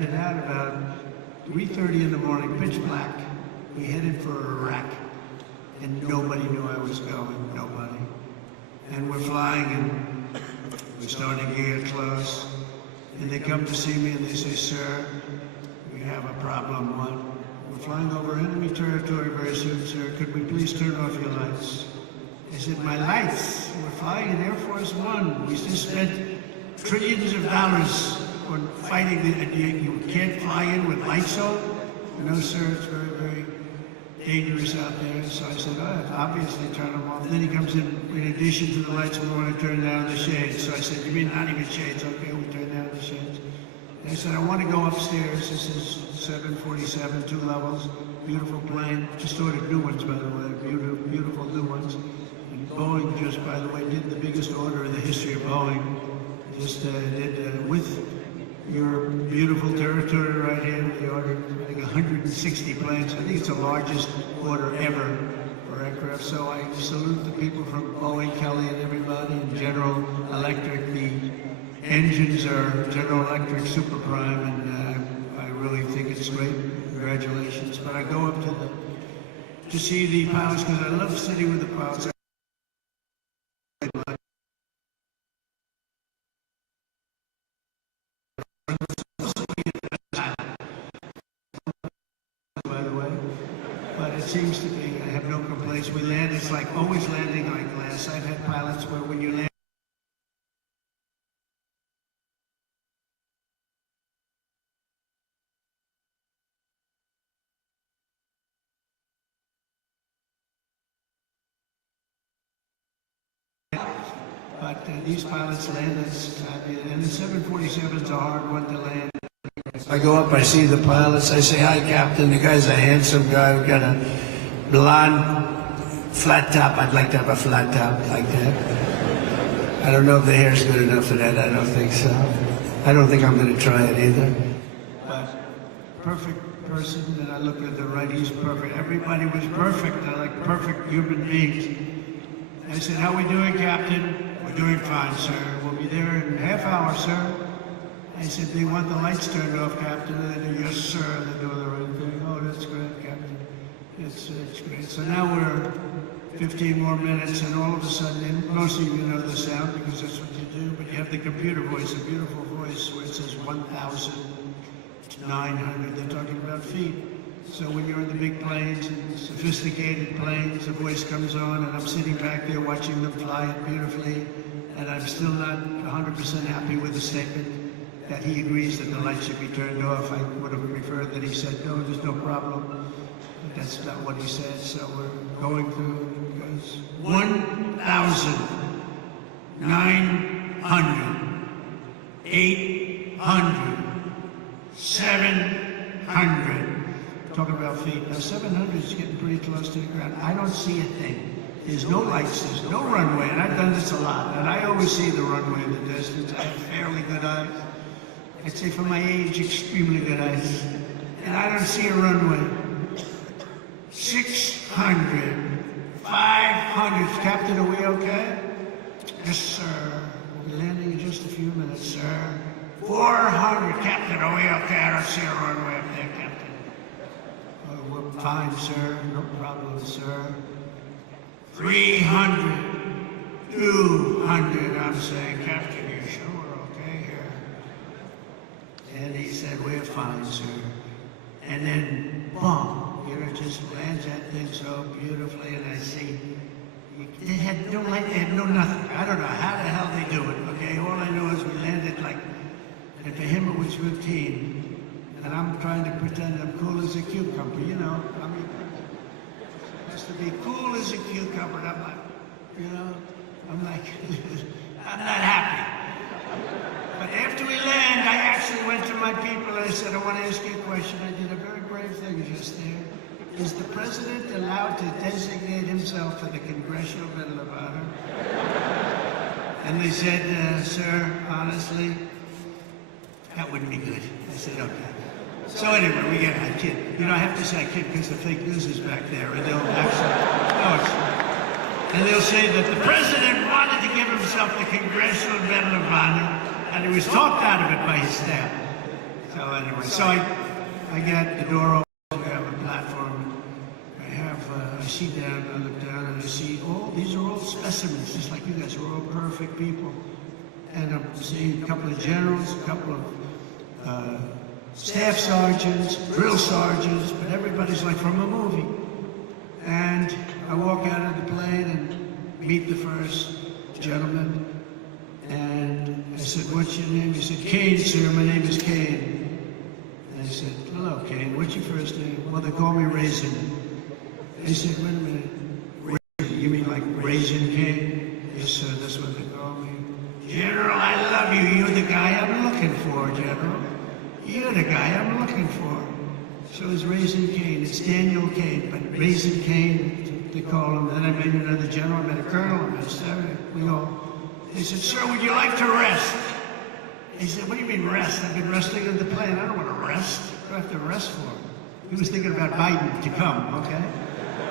It out about 3:30 in the morning, pitch black. We headed for Iraq, and nobody knew I was going, nobody. And we're flying, and we're starting to get close. And they come to see me, and they say, "Sir, we have a problem. What? We're flying over enemy territory very soon, sir. Could we please turn off your lights?" I said, "My lights? We're flying in Air Force One. We just spent trillions of dollars on fighting. You can't fly in with lights on?" "No, sir, it's very, very dangerous out there." So I said, "Oh, obviously turn them off." And then he comes in addition to the lights, we want to turn down the shades. So I said, "You mean not even shades?" "Okay, we turn down the shades." And I said, "I want to go upstairs. This is 747, 2 levels, beautiful plane." Just ordered new ones, by the way, beautiful new ones. And Boeing just, by the way, did the biggest order in the history of Boeing. Just did with your beautiful territory right here. They ordered, I think, 160 planes. I think it's the largest order ever for aircraft. So I salute the people from Boeing, Kelly, and everybody, and General Electric. The engines are General Electric Super Prime, and I really think it's great. Congratulations. But I go up to see the pilots because I love sitting with the pilots. By the way, but it seems to be, I have no complaints. We land, it's like always landing like glass. I've had pilots where when you land, but these pilots land, and the 747's a hard one to land. I go up, I see the pilots, I say, "Hi, Captain." The guy's a handsome guy. We've got a blonde flat top. I'd like to have a flat top like that. I don't know if the hair's good enough for that. I don't think so. I don't think I'm going to try it either. But perfect person, and I look at the right, he's perfect. Everybody was perfect. I like perfect human beings. I said, "How we doing, Captain?" "We're doing fine, sir. We'll be there in a half hour, sir." I said, "They want the lights turned off, Captain." And they do, "Yes, sir." They do the right thing. "Oh, that's great, Captain. It's great." So now we're 15 more minutes, and all of a sudden, and most of you know the sound because that's what you do, but you have the computer voice, a beautiful voice where it says 1,900. They're talking about feet. So when you're in the big planes and sophisticated planes, the voice comes on, and I'm sitting back there watching them fly it beautifully, and I'm still not 100% happy with the statement that he agrees that the lights should be turned off. I would have preferred that he said, "No, there's no problem." But that's not what he said. So we're going through 1,900, 800, 700. Talking about feet. Now 700 is getting pretty close to the ground. I don't see a thing. There's no lights, there's no runway, and I've done this a lot, and I always see the runway in the distance. I have fairly good eyes. I'd say for my age, extremely good eyes. And I don't see a runway. 600, 500. Captain, are we okay? "Yes, sir. We'll be landing in just a few minutes, sir." 400. "Captain, are we okay? I don't see a runway up there, Captain." "Oh, we're fine, sir. No problem, sir." 300, 200. I'm saying, "Captain, you sure we're okay here?" And he said, "We're fine, sir." And then, boom, it just lands that thing so beautifully, and I see they had no light, they had no nothing. I don't know how the hell they do it, okay? All I know is we landed like, and for him it was 15, and I'm trying to pretend I'm cool as a cucumber, you know? I mean, has to be cool as a cucumber, and I'm like, I'm not happy. But after we land, I actually went to my people and I said, "I want to ask you a question." I did a very brave thing just there. "Is the president allowed to designate himself for the Congressional Medal of Honor?" And they said, "Sir, honestly, that wouldn't be good." I said, "Okay." So anyway, we get I kid. I have to say I kid because the fake news is back there, and they'll actually, and they'll say that the president wanted to give himself the Congressional Medal of Honor, and he was talked out of it by his staff. So anyway, so I get the door open, I have a platform, I see down, I look down and I see, these are all specimens, just like you guys, are all perfect people. And I'm seeing a couple of generals, a couple of staff sergeants, drill sergeants, but everybody's like from a movie. And I walk out of the plane and meet the first gentleman. And I said, what's your name? He said, Kane, sir, my name is Kane. And I said, hello, Kane, what's your first name? Well, they call me Raisin. He said, wait a minute, Raisin, you mean like Raisin Kane? Yes, sir, that's what they call me. General, I love you. You're the guy I'm looking for, General. You're the guy I'm looking for. So it's Raisin Kane. It's Daniel Kane, but Raisin Kane, they call him. Then I met another general, I met a colonel, I met a sergeant. We all. They said, sir, would you like to rest? He said, what do you mean rest? I've been resting in the plane. I don't want to rest. What do I have to rest for? He was thinking about Biden to come, okay?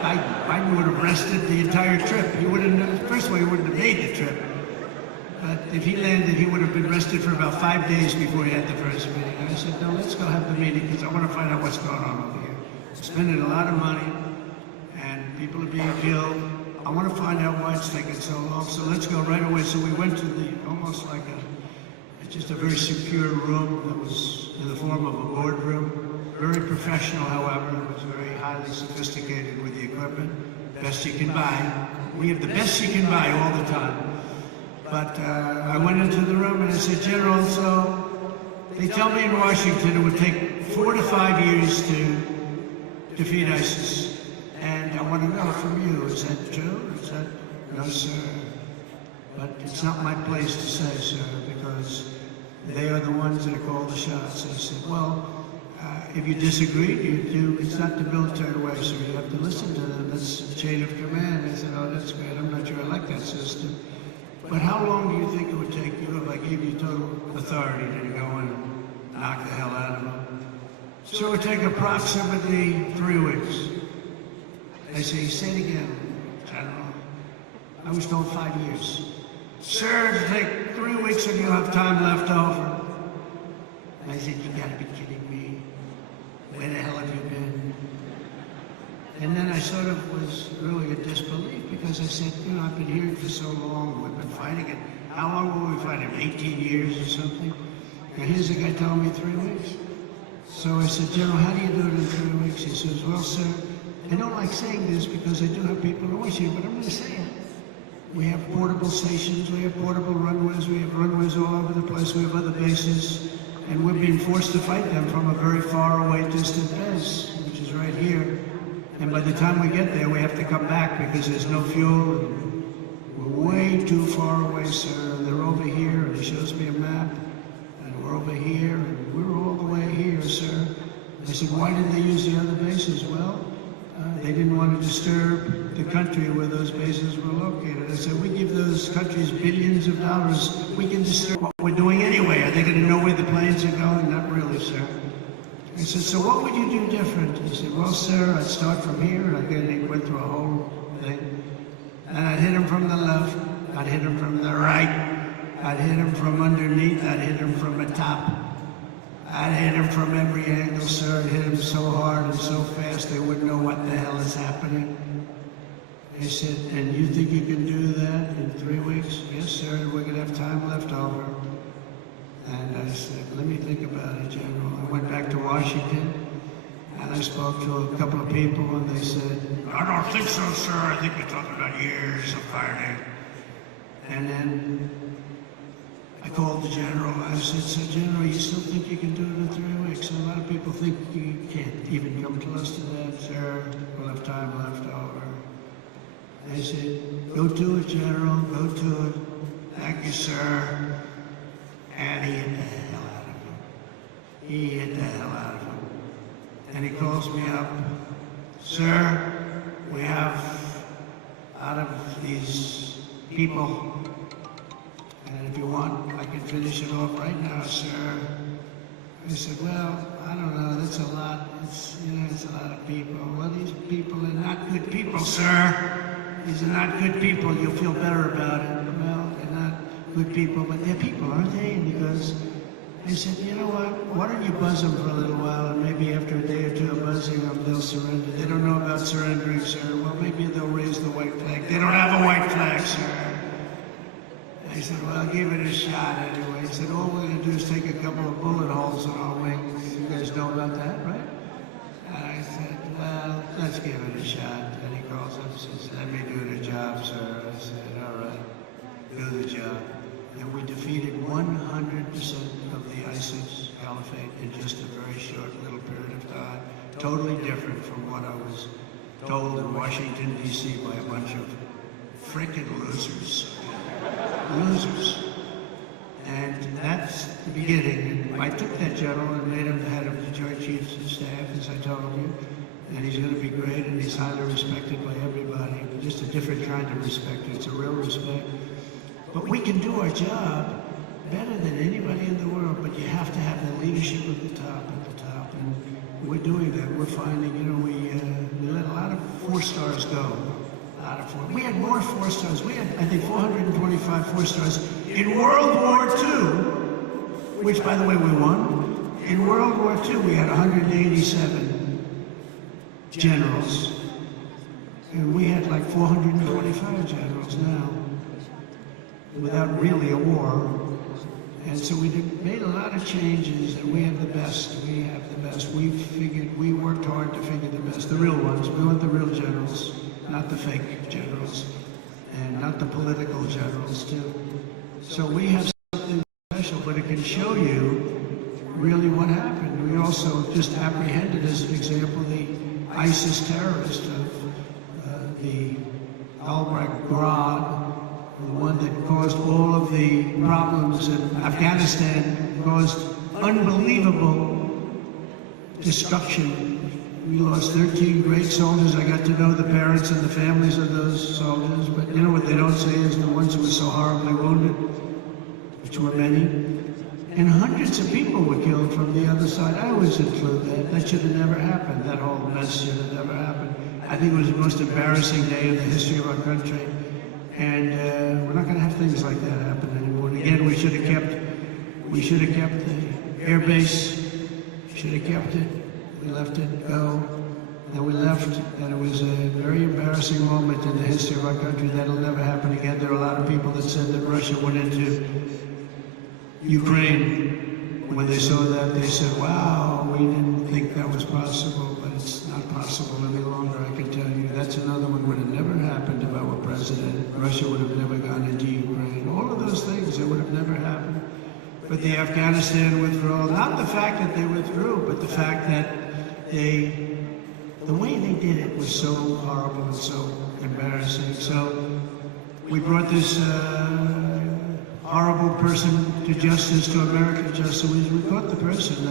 Biden would have rested the entire trip. He wouldn't. First of all, he wouldn't have made the trip. But if he landed, he would have been rested for about 5 days before he had the first meeting. And I said, no, let's go have the meeting because I want to find out what's going on over here. Spending a lot of money, and people are being killed. I want to find out why it's taking so long, so let's go right away. So we went to almost like just a very secure room that was in the form of a boardroom. Very professional, however. It was very highly sophisticated with the equipment. Best you can buy. We have the best you can buy all the time. But I went into the room and I said, General, so they tell me in Washington it would take 4 to 5 years to defeat ISIS. And I want to know from you, is that true? Is that, no, sir. But it's not my place to say, sir, because they are the ones that call the shots. I said, well, if you disagree, it's not the military way, so you have to listen to them. That's the chain of command. I said, oh, that's great. I'm not sure I like that system. But how long do you think it would take you if I gave you total authority to go and knock the hell out of them? So it would take approximately 3 weeks. I say, say it again, General. I was told 5 years. Sir, it'll take 3 weeks and you'll have time left over. I said, you gotta be kidding me. Where the hell have you been? And then I sort of was really in disbelief because I said, you know, I've been here for so long, we've been fighting it. How long will we fight him? 18 years or something? And here's the guy telling me 3 weeks. So I said, General, how do you do it in 3 weeks? He says, well, sir, I don't like saying this because I do have people always here, but I'm going to say it. We have portable stations, we have portable runways, we have runways all over the place, we have other bases, and we're being forced to fight them from a very far away distant base, which is right here. And by the time we get there, we have to come back because there's no fuel. And we're way too far away, sir. And they're over here, and he shows me a map, and we're over here, and we're all the way here, sir. I said, why didn't they use the other bases? Well, they didn't want to disturb the country where those bases were located. I said, we give those countries billions of dollars. We can disturb what we're doing anyway. Are they going to know where the planes are going? Not really, sir. I said, so what would you do different? He said, well, sir, I'd start from here, and he went through a whole thing. And I'd hit him from the left, I'd hit him from the right, I'd hit him from underneath, I'd hit him from the top. I'd hit him from every angle, sir. I'd hit him so hard and so fast they wouldn't know what the hell is happening. He said, and you think you can do that in 3 weeks? Yes, sir, we're going to have time left over. And I said, let me think about it, General. I went back to Washington, and I spoke to a couple of people, and they said, I don't think so, sir. I think we're talking about years of fighting. And then I called the general. I said, so General, you still think you can do it in 3 weeks? And a lot of people think you can't even come close to that, sir. We'll have time left over. I said, go to it, General, go to it. Thank you, sir. And he hit the hell out of him. He hit the hell out of him. And he calls me up, sir, we have out of these people, and if you want, I can finish it off right now, sir. I said, well, I don't know, that's a lot. It's a lot of people. Well, these people are not good people, sir. These are not good people. You'll feel better about it. Well, they're not good people, but they're people, aren't they? And he goes, I said, you know what? Why don't you buzz them for a little while, and maybe after a day or two of buzzing them, they'll surrender. They don't know about surrendering, sir. Well, maybe they'll raise the white flag. They don't have a white flag, sir. I said, well, give it a shot anyway. He said, all we're going to do is take a couple of bullet holes in our wings. You guys know about that, right? And I said, well, let's give it a shot. And he calls up and says, let me do the job, sir. I said, all right, do the job. And we defeated 100% of the ISIS caliphate in just a very short little period of time. Totally different from what I was told in Washington, D.C. by a bunch of frickin' losers. Losers. And that's the beginning. And I took that general and made him the head of the Joint Chiefs of Staff, as I told you. And he's going to be great, and he's highly respected by everybody. Just a different kind of respect. It's a real respect. But we can do our job better than anybody in the world, but you have to have the leadership at the top, and we're doing that. We're finding, you know, we let a lot of 4 stars go. A lot of 4. We had more 4 stars. We had, I think, 425 4 stars in World War II, which, by the way, we won. In World War II, we had 187 generals, and we had like 425 generals now, without really a war. And so we made a lot of changes, and we have the best. We have the best. We worked hard to figure the best, the real ones. We want the real generals, not the fake generals, and not the political generals too. So we have something special, but it can show you really what happened. We also just apprehended, as an example, the ISIS terrorist of the Albrecht Grad, the one that caused all of the problems in Afghanistan, caused unbelievable destruction. We lost 13 great soldiers. I got to know the parents and the families of those soldiers, but you know what they don't say is the ones who were so horribly wounded, which were many. And hundreds of people were killed from the other side. I always include that. That should have never happened. That whole mess should have never happened. I think it was the most embarrassing day in the history of our country. And we're not going to have things like that happen anymore. And again, we should have kept the air base. Should have kept it. We let it go. And we left, and it was a very embarrassing moment in the history of our country. That'll never happen again. There are a lot of people that said that Russia went into Ukraine. When they saw that, they said, wow, we didn't think that was possible, but it's not possible any longer, I can tell you. That's another one would have never happened if I were president. Russia would have never gone into Ukraine. All of those things, it would have never happened. But the Afghanistan withdrawal, not the fact that they withdrew, but the fact that the way they did it was so horrible and so embarrassing. So we brought this horrible person to justice, to American justice. We caught the person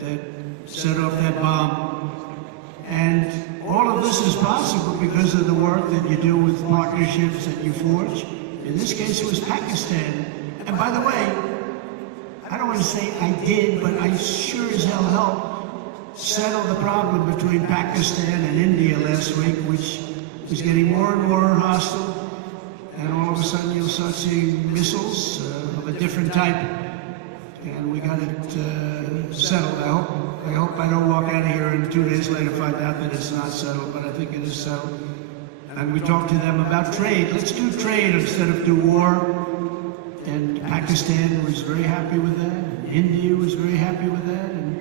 that set off that bomb. And all of this is possible because of the work that you do with partnerships that you forge. In this case, it was Pakistan. And by the way, I don't want to say I did, but I sure as hell helped settle the problem between Pakistan and India last week, which was getting more and more hostile. And all of a sudden you'll start seeing missiles of a different type. And we got it settled. I hope I don't walk out of here and 2 days later find out that it's not settled, but I think it is settled. And we talked to them about trade. Let's do trade instead of do war. And Pakistan was very happy with that. And India was very happy with that. And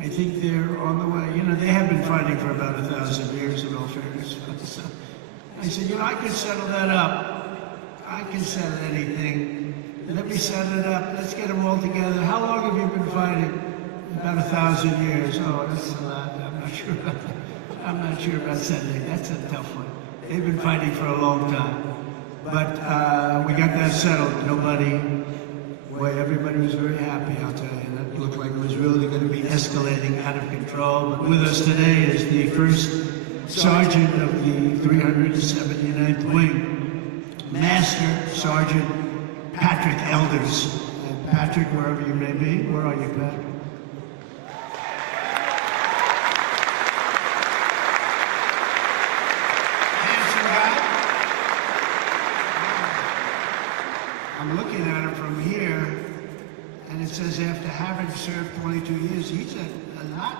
I think they're on the way. You know, they have been fighting for about 1,000 years in all fairness. So I said, you know, I could settle that up. I can settle anything. Let me set it up. Let's get them all together. How long have you been fighting? About 1,000 years. Oh, that's a lot. I'm not sure about that. I'm not sure about settling. That's a tough one. They've been fighting for a long time. But we got that settled. Everybody was very happy, I'll tell you. That looked like it was really going to be escalating out of control. But with us today is the first sergeant of the 379th Wing, Master Sergeant Patrick Elders. And Patrick, wherever you may be, where are you, Patrick? Handsome guy. I'm looking at him from here, and it says after What?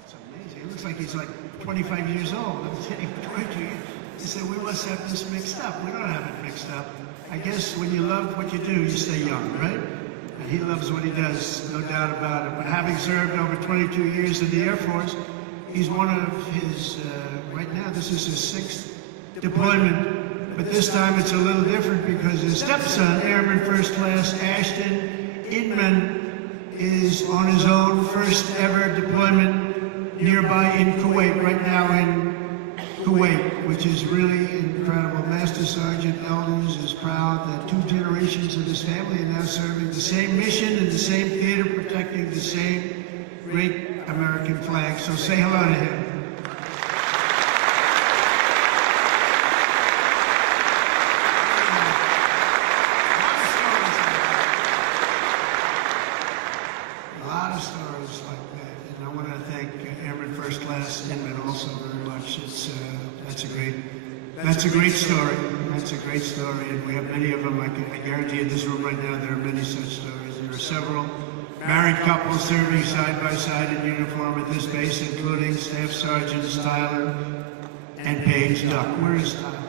That's amazing. It looks like he's like 25 years old. I'm saying 22 years. He said, we must have this mixed up. We don't have it mixed up. I guess when you love what you do, you stay young, right? And he loves what he does, no doubt about it. But having served over 22 years in the Air Force, he's one of his, right now, this is his 6th deployment. But this time it's a little different because his stepson, Airman First Class Ashton Inman, is on his own first ever deployment nearby in Kuwait, right now in Kuwait, which is really incredible. Master Sergeant Elders is proud that 2 generations of his family are now serving the same mission in the same theater, protecting the same great American flag. So say hello to him. A lot of stories like that, and I want to thank Airman First Class Inman also very much. That's a great story. That's a great story, and we have many of them. I guarantee in this room right now there are many such stories. There are several married couples serving side by side in uniform at this base, including Staff Sergeants Tyler and Paige Duck. Where is Tyler?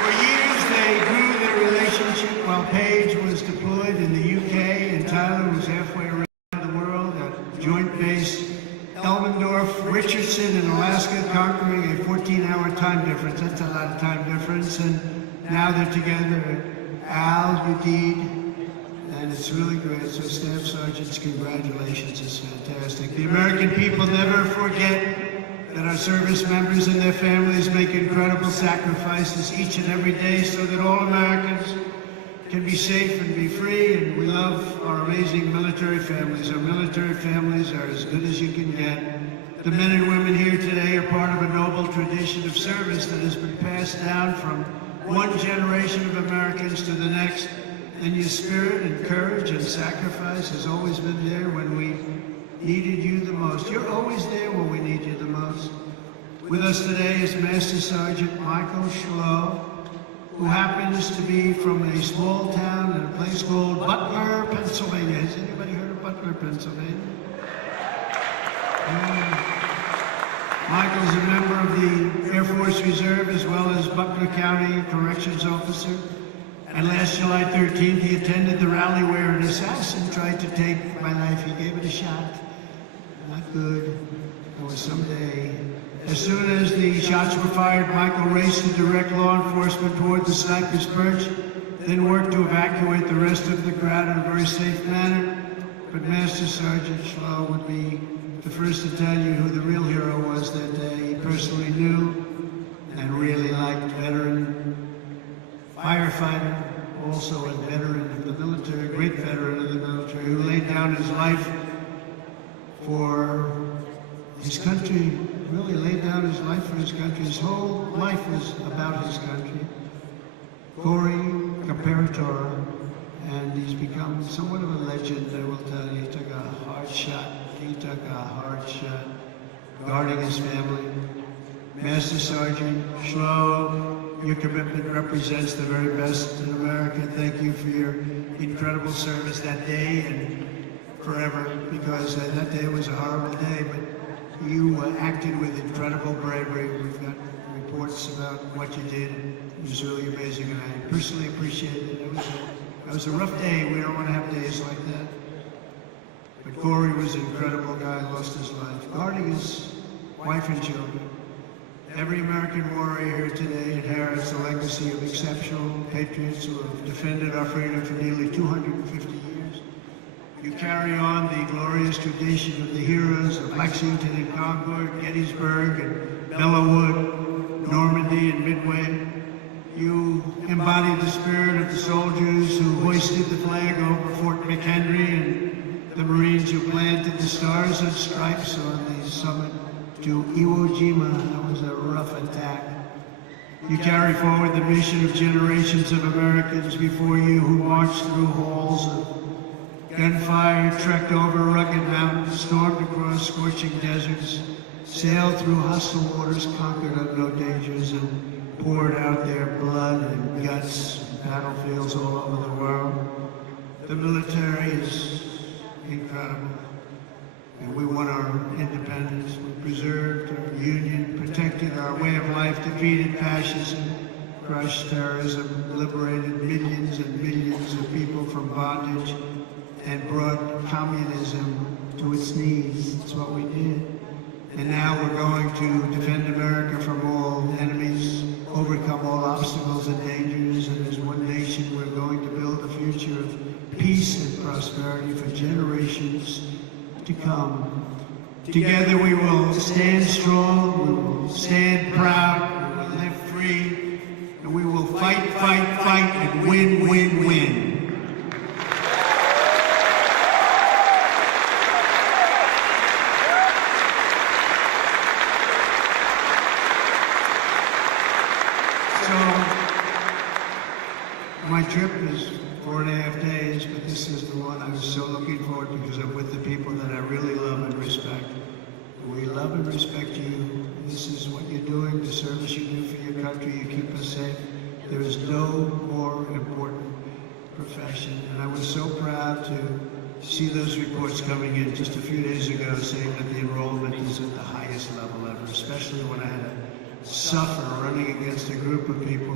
For years, they grew their relationship while Paige was deployed in the UK and Tyler was halfway around the world at Joint Base Elmendorf, Richardson in Alaska, conquering a 14-hour time difference. That's a lot of time difference. And now they're together at Al Udeid, and it's really great. So Staff Sergeants, congratulations, it's fantastic. The American people never forget that our service members and their families make incredible sacrifices each and every day so that all Americans can be safe and be free, and we love our amazing military families. Our military families are as good as you can get. The men and women here today are part of a noble tradition of service that has been passed down from one generation of Americans to the next, and your spirit and courage and sacrifice has always been there when we needed you the most. You're always there when we need you the most. With us today is Master Sergeant Michael Schlow, who happens to be from a small town in a place called Butler, Pennsylvania. Has anybody heard of Butler, Pennsylvania? Michael's a member of the Air Force Reserve as well as Butler County Corrections Officer. And last July 13th, he attended the rally where an assassin tried to take my life. He gave it a shot. Not good. It was someday. As soon as the shots were fired, Michael raced to direct law enforcement toward the sniper's perch, then worked to evacuate the rest of the crowd in a very safe manner. But Master Sergeant Schlow would be the first to tell you who the real hero was that day. He personally knew and really liked veteran firefighter, also a veteran of the military, great veteran of the military, who laid down his life for his country, really laid down his life for his country. His whole life was about his country. Corey Comparator, and he's become somewhat of a legend, I will tell you. He took a hard shot. He took a hard shot guarding his family. Master Sergeant Schlow, your commitment represents the very best in America. Thank you for your incredible service that day and forever, because that day was a horrible day, but you acted with incredible bravery. We've got reports about what you did. It was really amazing, and I personally appreciate it. It was a rough day. We don't want to have days like that. But Corey was an incredible guy, lost his life, guarding his wife and children. Every American warrior here today inherits a legacy of exceptional patriots who have defended our freedom for nearly 250 years. You carry on the glorious tradition of the heroes of Lexington and Concord, Gettysburg and Belleau Wood, Normandy and Midway. You embody the spirit of the soldiers who hoisted the flag over Fort McHenry and the Marines who planted the stars and stripes on the summit to Iwo Jima. That was a rough attack. You carry forward the mission of generations of Americans before you who marched through halls of gunfire, trekked over rugged mountains, stormed across scorching deserts, sailed through hostile waters, conquered unknown dangers, and poured out their blood and guts in battlefields all over the world. The military is incredible, and we won our independence. We preserved our union, protected our way of life, defeated fascism, crushed terrorism, liberated millions and millions of people from bondage, and brought communism to its knees. That's what we did. And now we're going to defend America from all enemies, overcome all obstacles and dangers, and as one nation we're going to build a future of peace and prosperity for generations to come. Together we will stand strong, we will stand proud, we will live free, and we will fight, fight, fight, and win, win, win. My trip is 4.5 days, but this is the one I was so looking forward to because I'm with the people that I really love and respect. We love and respect you. This is what you're doing, the service you do for your country. You keep us safe. There is no more important profession. And I was so proud to see those reports coming in just a few days ago saying that the enrollment is at the highest level ever, especially when I had to suffer running against a group of people